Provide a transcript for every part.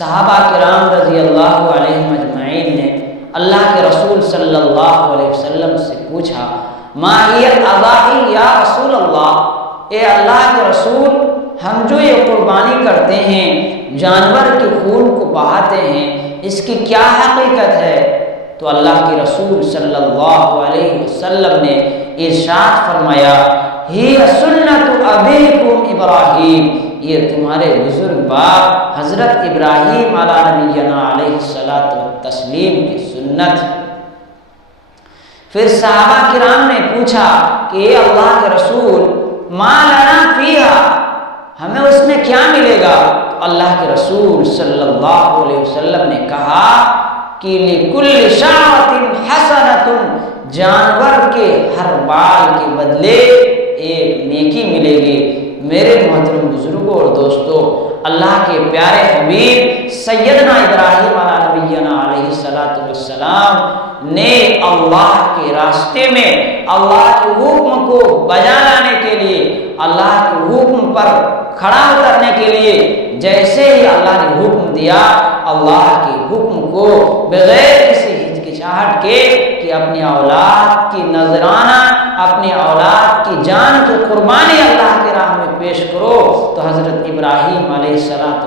صحابہ کرام رضی اللہ علیہم اجمعین نے اللہ کے رسول صلی اللہ علیہ وسلم سے پوچھا، ما ہی الاضاحی یا رسول اللہ، اے اللہ کے رسول، ہم جو یہ قربانی کرتے ہیں، جانور کے خون کو بہاتے ہیں، اس کی کیا حقیقت ہے؟ تو اللہ کے رسول صلی اللہ علیہ وسلم نے ارشاد فرمایا، ہی سنت ابیکم ابراہیم، یہ تمہارے بزرگ باپ حضرت ابراہیم علیہ نبینا علیہ الصلاۃ والتسلیم کی سنت۔ پھر صحابہ کرام نے پوچھا کہ اے اللہ کے رسول، ما لنا فیہا، ہمیں اس میں کیا ملے گا؟ تو اللہ کے رسول صلی اللہ علیہ وسلم نے کہا کہ لِكُلِّ شَعْرَةٍ حَسَنَةٌ، جانور کے ہر بال کے بدلے ایک نیکی ملے گی۔ میرے محترم بزرگوں اور دوستو، اللہ کے پیارے حبیب سیدنا ابراہیم علیہ نبینا علیہ السلام نے اللہ کے راستے میں اللہ کے حکم کو بجا لانے کے لیے، اللہ کے حکم پر کھڑا اترنے کے لیے، جیسے ہی اللہ نے حکم دیا، اللہ کے حکم کو بغیر کسی ہچکچاہٹ کے کہ اپنی اولاد کی نذرانہ، اپنی اولاد کی جان کی قربانی اللہ کے راہ میں پیش کرو، تو حضرت ابراہیم علیہ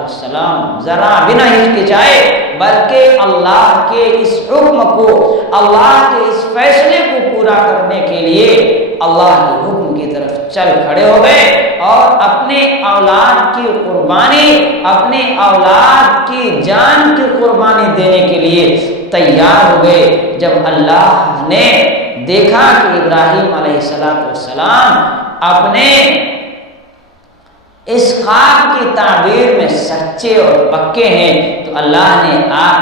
السلام ذرا بھی نہ ہچکچائے، بلکہ اللہ کے اس حکم کو، اللہ کے اس فیصلے کو پورا کرنے کے لیے اللہ کے حکم کی طرف چل کھڑے ہو گئے اور اپنے اولاد کی قربانی، اپنے اولاد کی جان کی قربانی دینے کے لیے تیار ہو گئے۔ جب اللہ نے دیکھا کہ ابراہیم علیہ السلام اپنے اس خواب کی تعبیر میں سچے اور پکے ہیں، تو اللہ نے آپ